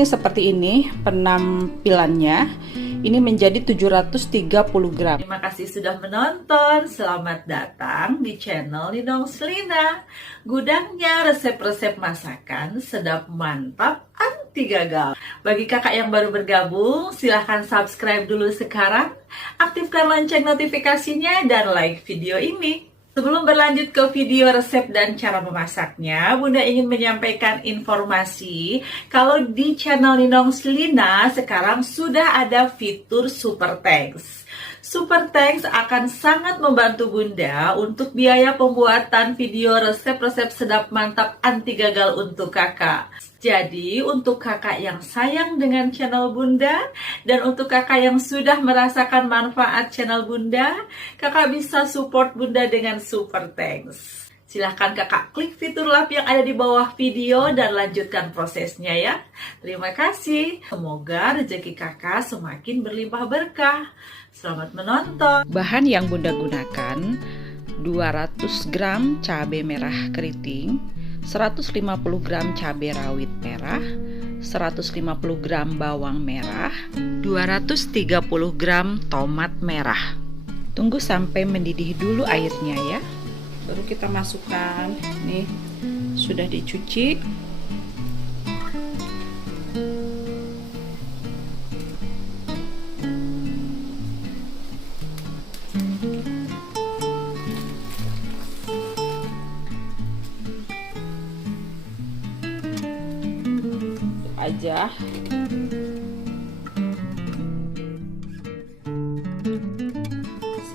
ini seperti ini penampilannya. Ini menjadi 730 gram. Terima kasih sudah menonton. Selamat datang di channel Ninong Selina. Gudangnya resep-resep masakan sedap, mantap, anti gagal. Bagi kakak yang baru bergabung, silahkan subscribe dulu sekarang. Aktifkan lonceng notifikasinya dan like video ini. Sebelum berlanjut ke video resep dan cara memasaknya, Bunda ingin menyampaikan informasi kalau di channel Ninong Selina sekarang sudah ada fitur Super Thanks. Super Thanks akan sangat membantu Bunda untuk biaya pembuatan video resep-resep sedap, mantap, anti gagal untuk kakak. Jadi untuk kakak yang sayang dengan channel Bunda dan untuk kakak yang sudah merasakan manfaat channel Bunda, kakak bisa support Bunda dengan Super Thanks. Silahkan kakak klik fitur love yang ada di bawah video dan lanjutkan prosesnya ya. Terima kasih. Semoga rezeki kakak semakin berlimpah berkah. Selamat menonton. Bahan yang Bunda gunakan 200 gram cabai merah keriting, 150 gram cabai rawit merah, 150 gram bawang merah, 230 gram tomat merah. Tunggu sampai mendidih dulu airnya ya. Baru kita masukkan. Nih, sudah dicuci. Aja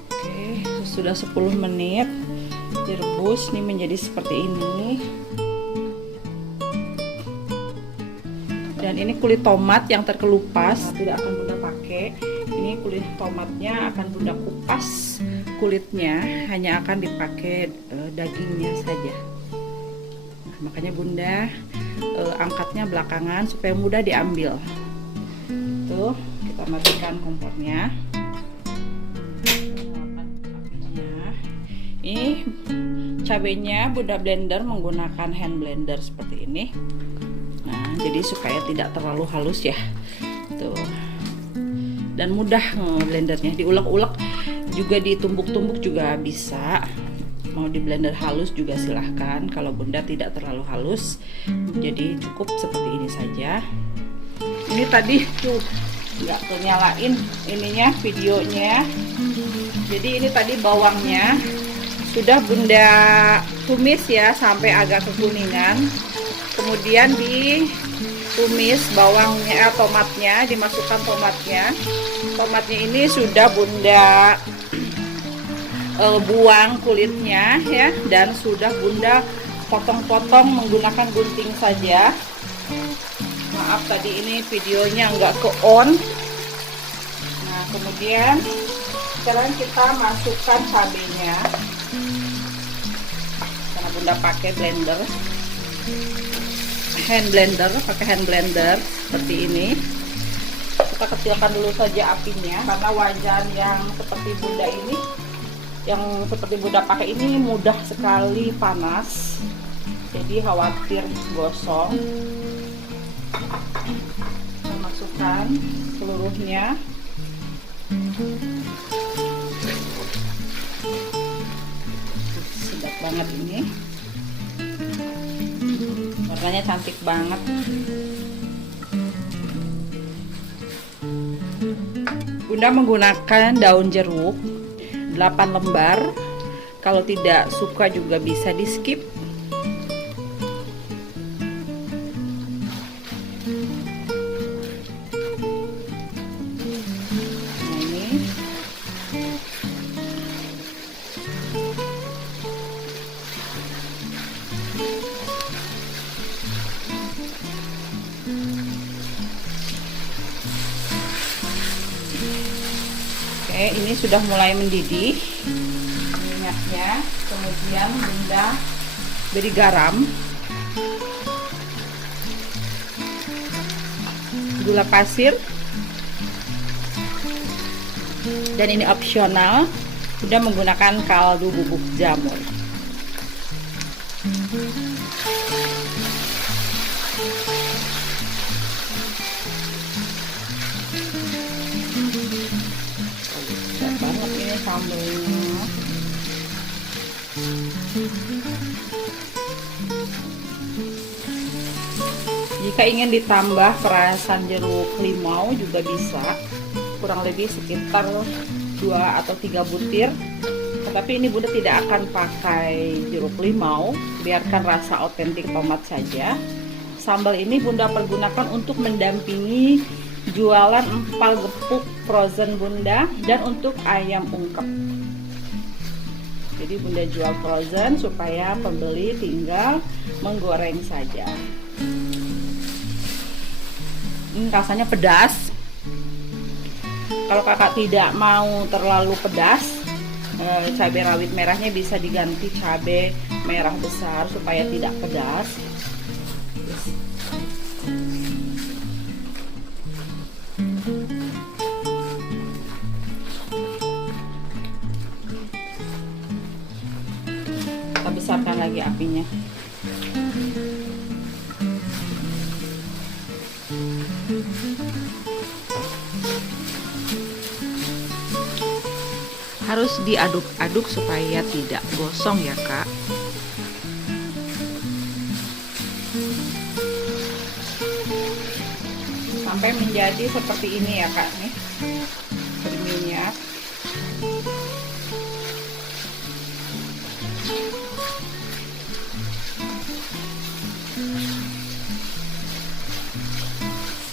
oke, sudah 10 menit direbus nih menjadi seperti ini. Dan ini kulit tomat yang terkelupas tidak akan Bunda pakai. Ini kulit tomatnya akan Bunda kupas, kulitnya hanya akan dipakai dagingnya saja. Nah, makanya Bunda angkatnya belakangan supaya mudah diambil. Tuh, kita matikan kompornya. Ini cabenya Bunda blender menggunakan hand blender seperti ini. Nah, jadi supaya tidak terlalu halus ya. Tuh. Dan mudah blendernya, diulek-ulek juga, ditumbuk-tumbuk juga bisa. Mau di blender halus juga silahkan. Kalau Bunda tidak terlalu halus, jadi cukup seperti ini saja. Ini tadi tuh nggak ternyalain ininya videonya. Jadi ini tadi bawangnya sudah Bunda tumis ya sampai agak kekuningan. Kemudian ditumis bawangnya, tomatnya, dimasukkan tomatnya. Tomatnya ini sudah Bunda buang kulitnya ya, dan sudah Bunda potong-potong menggunakan gunting saja. Maaf tadi ini videonya nggak ke on. Nah, kemudian sekarang kita masukkan cabenya karena Bunda pakai blender, hand blender seperti ini. Kita kecilkan dulu saja apinya karena wajan yang seperti Bunda ini, yang seperti Bunda pakai ini mudah sekali panas, jadi khawatir gosong. Kita masukkan seluruhnya. Sedap banget ini, warnanya cantik banget. Bunda menggunakan daun jeruk 8 lembar. Kalau tidak suka juga bisa di skip. Nah, ini oke, ini sudah mulai mendidih minyaknya. Kemudian Bunda beri garam, gula pasir, dan ini opsional. Bunda menggunakan kaldu bubuk jamur. sambelnya. Jika ingin ditambah perasan jeruk limau juga bisa, kurang lebih sekitar 2 atau 3 butir. Tetapi ini Bunda tidak akan pakai jeruk limau, biarkan rasa otentik tomat saja. Sambal ini Bunda pergunakan untuk mendampingi jualan empal gepuk frozen Bunda dan untuk ayam ungkep. Jadi Bunda jual frozen supaya pembeli tinggal menggoreng saja. Rasanya pedas. Kalau kakak tidak mau terlalu pedas, cabai rawit merahnya bisa diganti cabai merah besar supaya tidak pedas. Kita besarkan lagi apinya. Harus diaduk-aduk supaya tidak gosong ya Kak. Sampai menjadi seperti ini ya Kak nih, berminyak.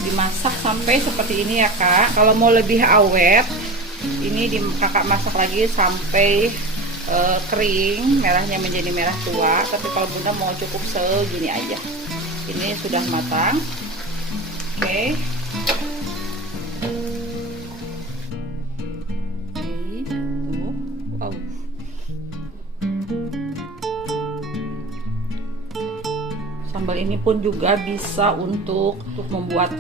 Dimasak sampai seperti ini ya Kak. Kalau mau lebih awet, ini kakak masak lagi sampai kering, merahnya menjadi merah tua. Tapi kalau Bunda mau cukup segini aja. Ini sudah matang. Oke. Tuh. Wow. Sambal ini pun juga bisa untuk membuat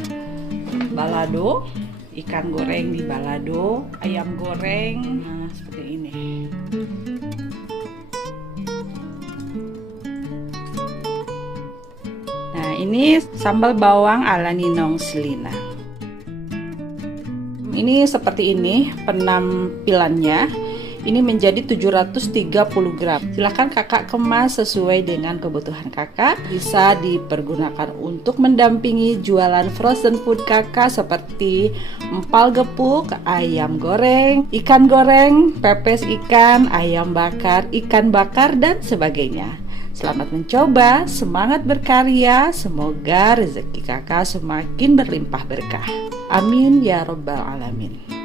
balado, ikan goreng di balado, ayam goreng, nah seperti ini. Nah ini sambal bawang ala Ninong Selina. Ini seperti ini penampilannya. Ini menjadi 730 gram. Silahkan kakak kemas sesuai dengan kebutuhan kakak. Bisa dipergunakan untuk mendampingi jualan frozen food kakak seperti empal gepuk, ayam goreng, ikan goreng, pepes ikan, ayam bakar, ikan bakar, dan sebagainya. Selamat mencoba, semangat berkarya, semoga rezeki kakak semakin berlimpah berkah. Amin ya robbal alamin.